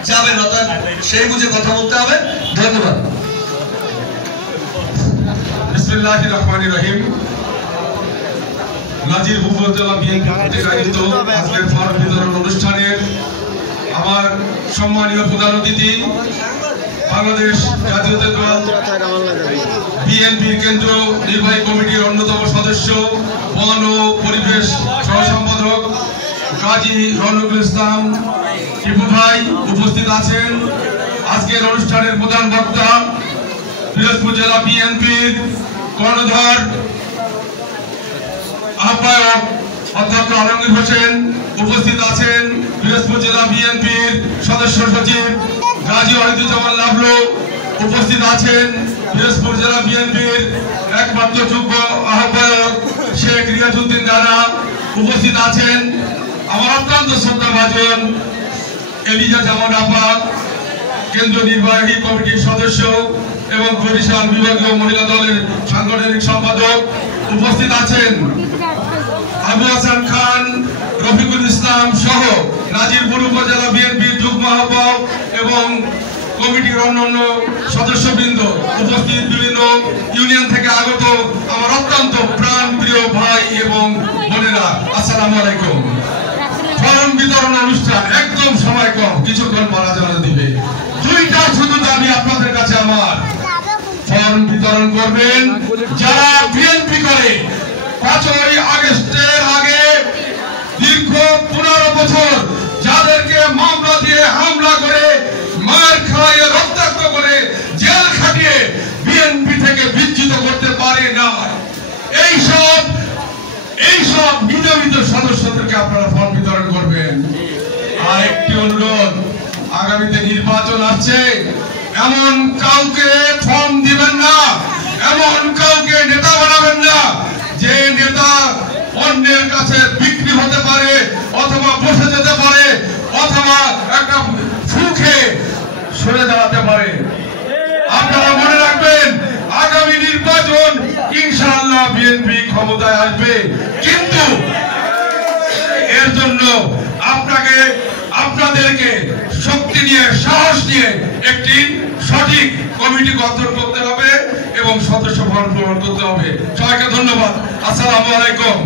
যাবেন, অর্থাৎ সেই বুঝে কথা বলতে হবে। ধন্যবাদ। বিসমিল্লাহির রহমানির রহিম। নাজির উপজেলা বিএনপি কর্তৃক আয়োজিত আজকের ফরম বিতরণ অনুষ্ঠানের আমার সম্মানীয় প্রধান অতিথি, বাংলাদেশ জাতীয়তাবাদী দল বিএনপির কেন্দ্র নির্বাহী কমিটির অন্যতম সদস্য, বন ও পরিবেশ সহ সম্পাদক কাজী রনকুল ইসলাম টিপু ভাই উপস্থিত আছেন। আজকের অনুষ্ঠানের প্রধান বক্তা পিরোজপুর জেলা বিএনপির কর্ণধার আহ্বায়ক অধ্যক্ষ আলমগীর হোসেন উপস্থিত আছেন। পিরোজপুর জেলা বিএনপির সদস্য সচিব গাজী ওয়াহিদুজ্জামান লাবলু উপস্থিত আছেন। পিরোজপুর জেলা বিএনপির একমাত্র যোগ্য আহ্বায়ক শেখ রিয়াজউদ্দিন রানা উপস্থিত আছেন। আমার অত্যন্ত শ্রদ্ধাভাজন এলিজা জামান আপা কেন্দ্রীয় নির্বাহী কমিটির সদস্য এবং বরিশাল বিভাগীয় মহিলা দলের সাংগঠনিক সম্পাদক উপস্থিত আছেন। আবু হাসান খান, রফিকুল ইসলাম সহ নাজিরপুর উপজেলা বিএনপির যুগ্ম আহ্বায়ক এবং কমিটির অন্যান্য সদস্যবৃন্দ উপস্থিত, বিভিন্ন ইউনিয়ন থেকে আগত আমার অত্যন্ত প্রাণ প্রিয় ভাই এবং বোনেরা, আসসালামু আলাইকুম। ফরম বিতরণ অনুষ্ঠান একদম সময় কম, কিছুক্ষণ পর আজান দিবে। দুইটা শুধু দাবি আপনাদের কাছে আমার, ফরম বিতরণ করবেন যারা বিএনপি করে। 5ই আগস্টের আগে দীর্ঘ 15 বছর যাদেরকে মামলা দিয়ে হামলা করে, মার খাইয়ে রক্তাক্ত করে, জেল খাটিয়ে বিএনপি থেকে বিচ্যুত করতে পারে না, এইসব নিয়মিত সদস্যদেরকে আপনারা ফর্ম বিতরণ করবেন। আর একটি অনুরোধ, আগামীতে নির্বাচন আসছে, এমন কাউকে ফর্ম দিবেন না, এমন কাউকে নেতা বানাবেন না যে নেতা অন্যের কাছে বিক্রি হতে পারে, অথবা বসে যেতে পারে, অথবা একটা ফুঁকে সরে দাঁড়াতে পারে। আপনারা মনে রাখবেন, আগামী নির্বাচন ইনশাআল্লাহ বিএনপি ক্ষমতায় আসবে, কিন্তু এর জন্য আপনাদেরকে শক্তি নিয়ে, সাহস নিয়ে একটি সঠিক কমিটি গঠন করতে হবে এবং সদস্য ফর্ম পূরণ করতে হবে। সবাইকে ধন্যবাদ। আসসালামু আলাইকুম।